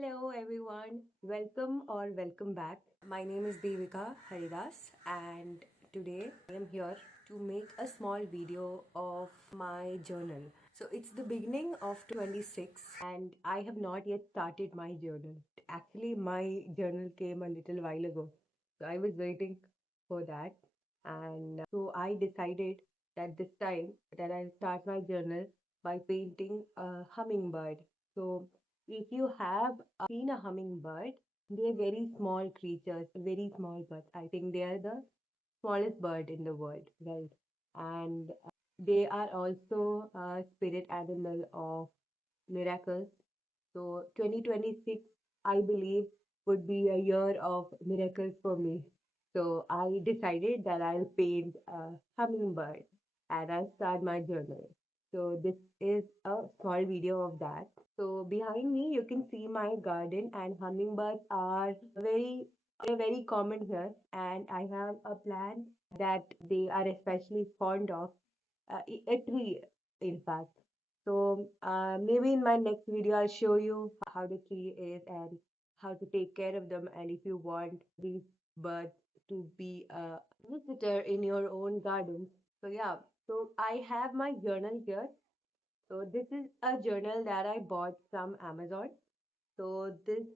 Hello everyone, welcome back. My name is Devika Haridas and today I am here to make a small video of my journal. So it's the beginning of 26 and I have not yet started my journal. Actually my journal came a little while ago. So I was waiting for that and so I decided that this time that I'll start my journal by painting a hummingbird. So if you have seen a hummingbird, they're very small creatures, very small birds. I think they are the smallest bird in the world, right? And they are also a spirit animal of miracles. So 2026, I believe, would be a year of miracles for me. So I decided that I'll paint a hummingbird and I'll start my journal. So this is a small video of that. So behind me, you can see my garden and hummingbirds are very common here. And I have a plant that they are especially fond of, a tree, in fact. So maybe in my next video, I'll show you how the tree is and how to take care of them. And if you want these birds to be a visitor in your own garden. So yeah, so I have my journal here. So this is a journal that I bought from Amazon. So this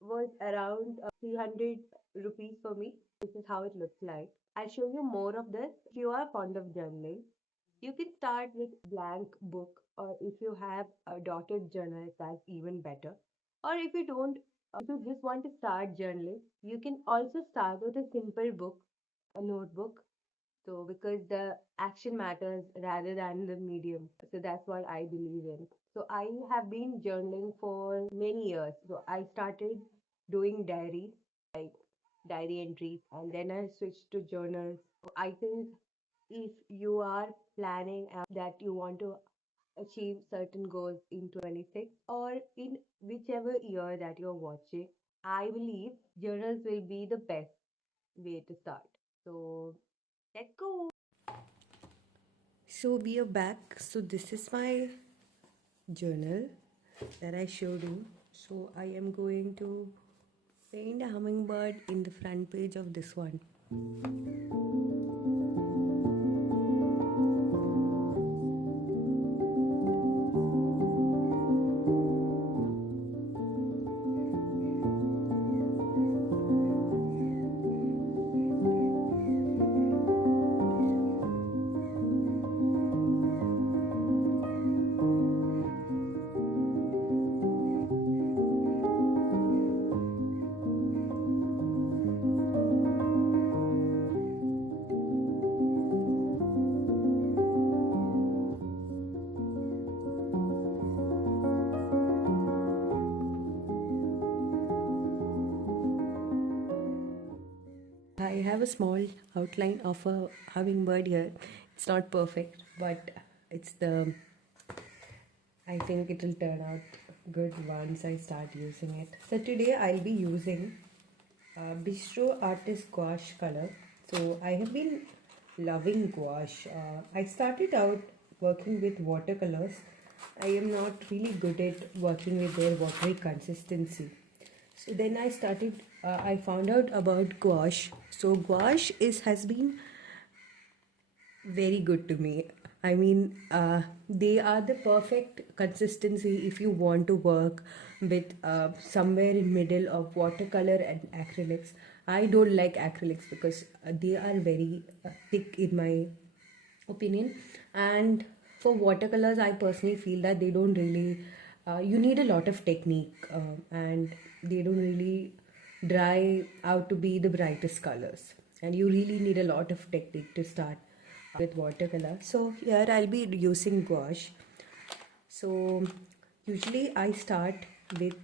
was around 300 rupees for me. This is how it looks like. I'll show you more of this. If you are fond of journaling, you can start with blank book, or if you have a dotted journal, that's even better. Or if you don't, if you just want to start journaling, you can also start with a simple book, a notebook. So because the action matters rather than the medium. So that's what I believe in. So I have been journaling for many years. So I started doing diaries, like diary entries, and then I switched to journals. So I think if you are planning that you want to achieve certain goals in 26 or in whichever year that you're watching, I believe journals will be the best way to start. So let's go. So we are back. So this is my journal that I showed you. So I am going to paint a hummingbird in the front page of this one. I have a small outline of a hummingbird here. It's not perfect, but it's the I think it will turn out good once I start using it. So today I'll be using Bistro Artist Gouache color. So I have been loving gouache. I started out working with watercolors. I am not really good at working with their watery consistency. So then I found out about gouache. So gouache has been very good to me. I mean, they are the perfect consistency if you want to work with somewhere in middle of watercolor and acrylics. I don't like acrylics because they are very thick in my opinion. And for watercolors, I personally feel that they don't really, you need a lot of technique and they don't really dry out to be the brightest colors. And you really need a lot of technique to start with watercolor. So here I'll be using gouache. So usually with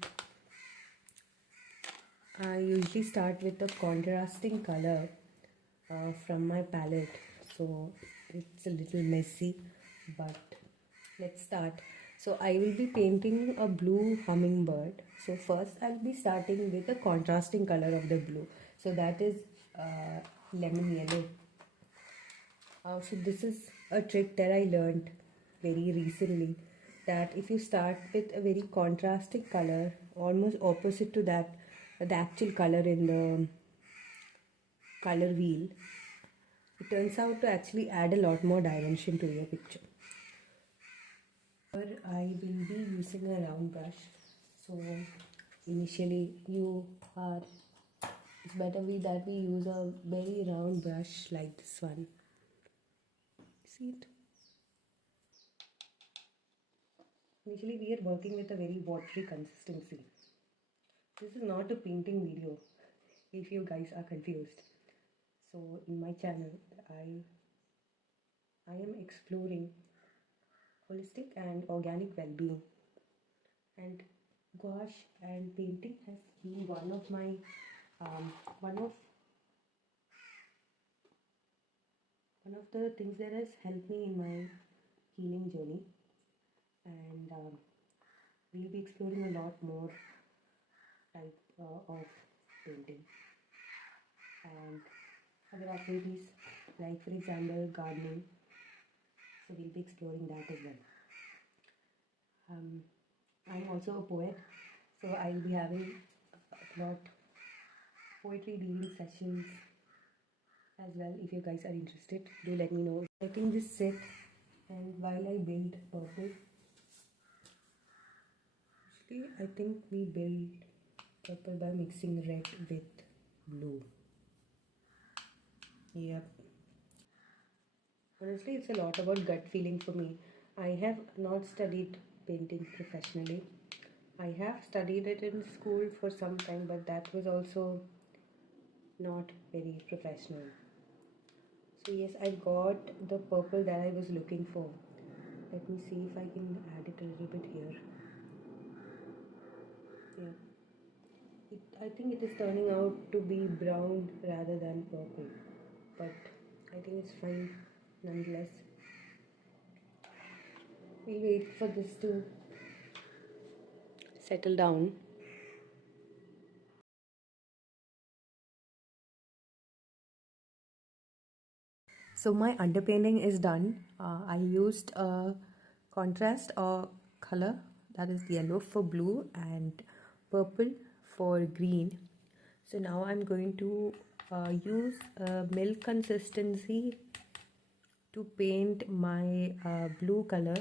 I usually start with a contrasting color from my palette. So it's a little messy, but let's start. So I will be painting a blue hummingbird. So first I'll be starting with a contrasting color of the blue. So that is lemon yellow. So this is a trick that I learned very recently, that if you start with a very contrasting color almost opposite to that, the actual color in the color wheel, it turns out to actually add a lot more dimension to your picture. Here I will be using a round brush. So initially it's better that we use a very round brush like this one. See it? Initially we are working with a very watery consistency. This is not a painting video, if you guys are confused. So in my channel, I am exploring holistic and organic well-being, and gouache and painting has been one of my one of the things that has helped me in my healing journey, and we'll be exploring a lot more type of painting and other activities, like for example gardening. So we'll be exploring that as well. I'm also a poet, so I'll be having a lot poetry reading sessions as well. If you guys are interested, do let me know. Letting this set, and while I build purple, actually I think we build purple by mixing red with blue. Yep. Honestly, it's a lot about gut feeling for me. I have not studied painting professionally. I have studied it in school for some time, but that was also not very professional. So yes, I got the purple that I was looking for. Let me see if I can add it a little bit here. Yeah. I think it is turning out to be brown rather than purple, but I think it's fine nonetheless. We'll wait for this to settle down. So my underpainting is done. I used a contrast or color, that is yellow for blue and purple for green. So now I'm going to use milk consistency to paint my blue color,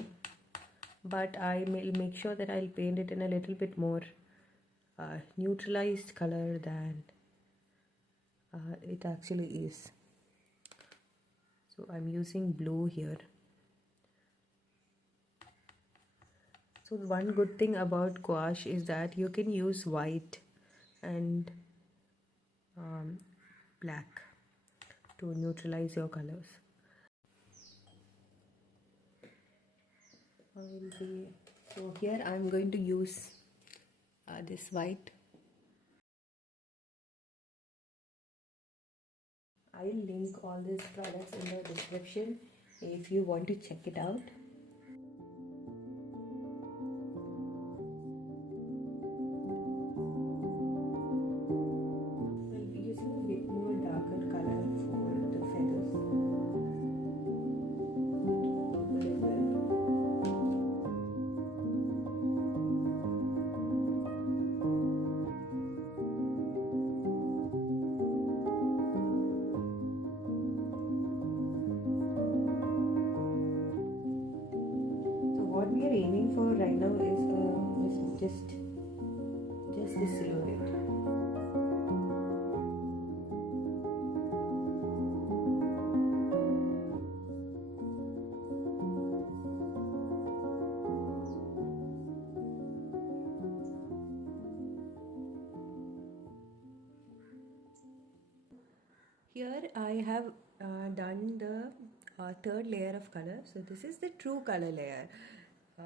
but I will make sure that I'll paint it in a little bit more neutralized color than it actually is. So I'm using blue here. So the one good thing about gouache is that you can use white and black to neutralize your colors. So here I'm going to use this white. I'll link all these products in the description if you want to check it out. I'll be using a bit more darker color for the feathers. So what we are aiming for right now is just the silhouette. Here I have done the third layer of color. So this is the true color layer.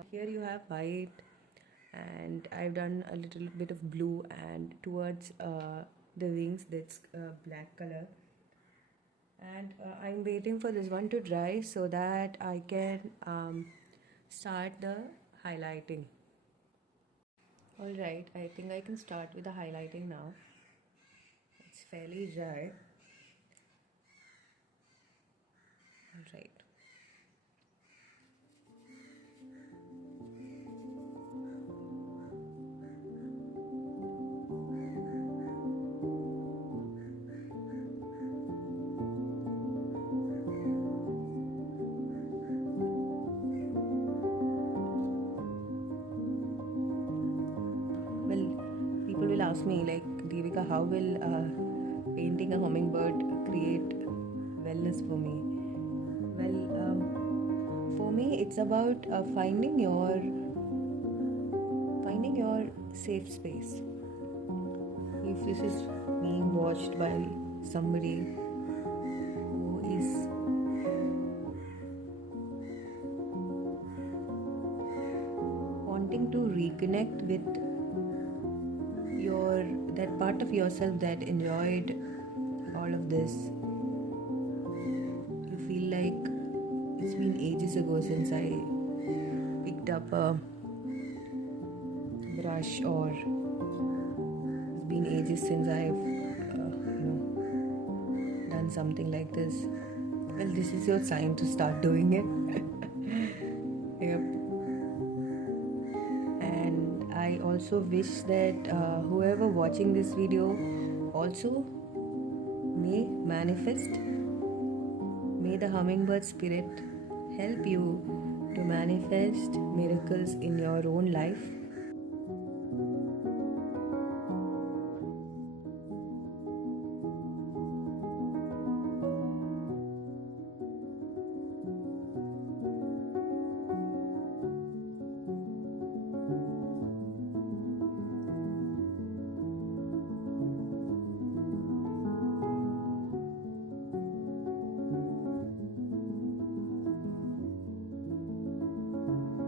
Here you have white, and I've done a little bit of blue, and towards the wings that's black color. And I'm waiting for this one to dry so that I can start the highlighting. Alright, I think I can start with the highlighting now. It's fairly dry. Alright. ask me, like, Devika, how will painting a hummingbird create wellness for me? Well, for me, it's about finding your safe space. If this is being watched by somebody who is wanting to reconnect with that part of yourself that enjoyed all of this, you feel like it's been ages ago since I picked up a brush, or it's been ages since I've done something like this. Well, this is your sign to start doing it. Yep. And I also wish that whoever watching this video also may manifest. May the hummingbird spirit help you to manifest miracles in your own life.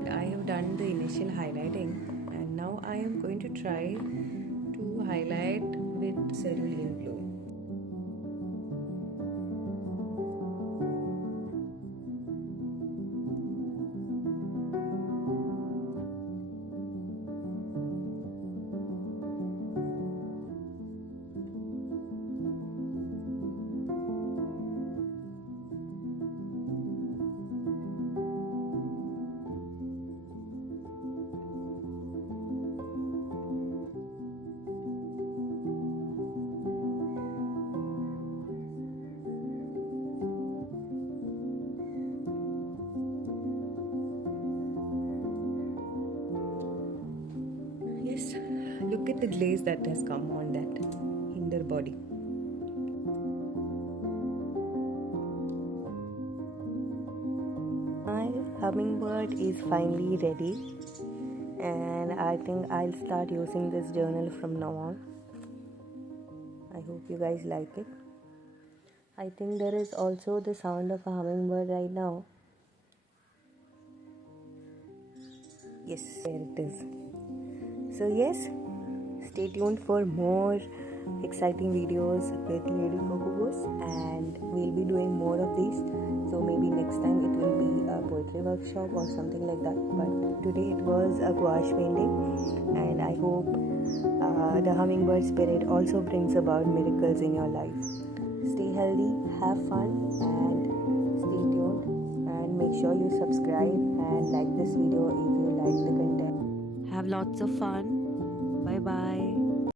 I have done the initial highlighting, and now I am going to try to highlight with cerulean blue. Yes, look at the glaze that has come on that hinder body. My hummingbird is finally ready, and I think I'll start using this journal from now on. I hope you guys like it. I think there is also the sound of a hummingbird right now. Yes, there it is. So yes, stay tuned for more exciting videos with Lady Cocobos, and we'll be doing more of these. So maybe next time it will be a poetry workshop or something like that. But today it was a gouache painting, and I hope the hummingbird spirit also brings about miracles in your life. Stay healthy, have fun, and stay tuned. And make sure you subscribe and like this video if you like the content. Have lots of fun. Bye bye.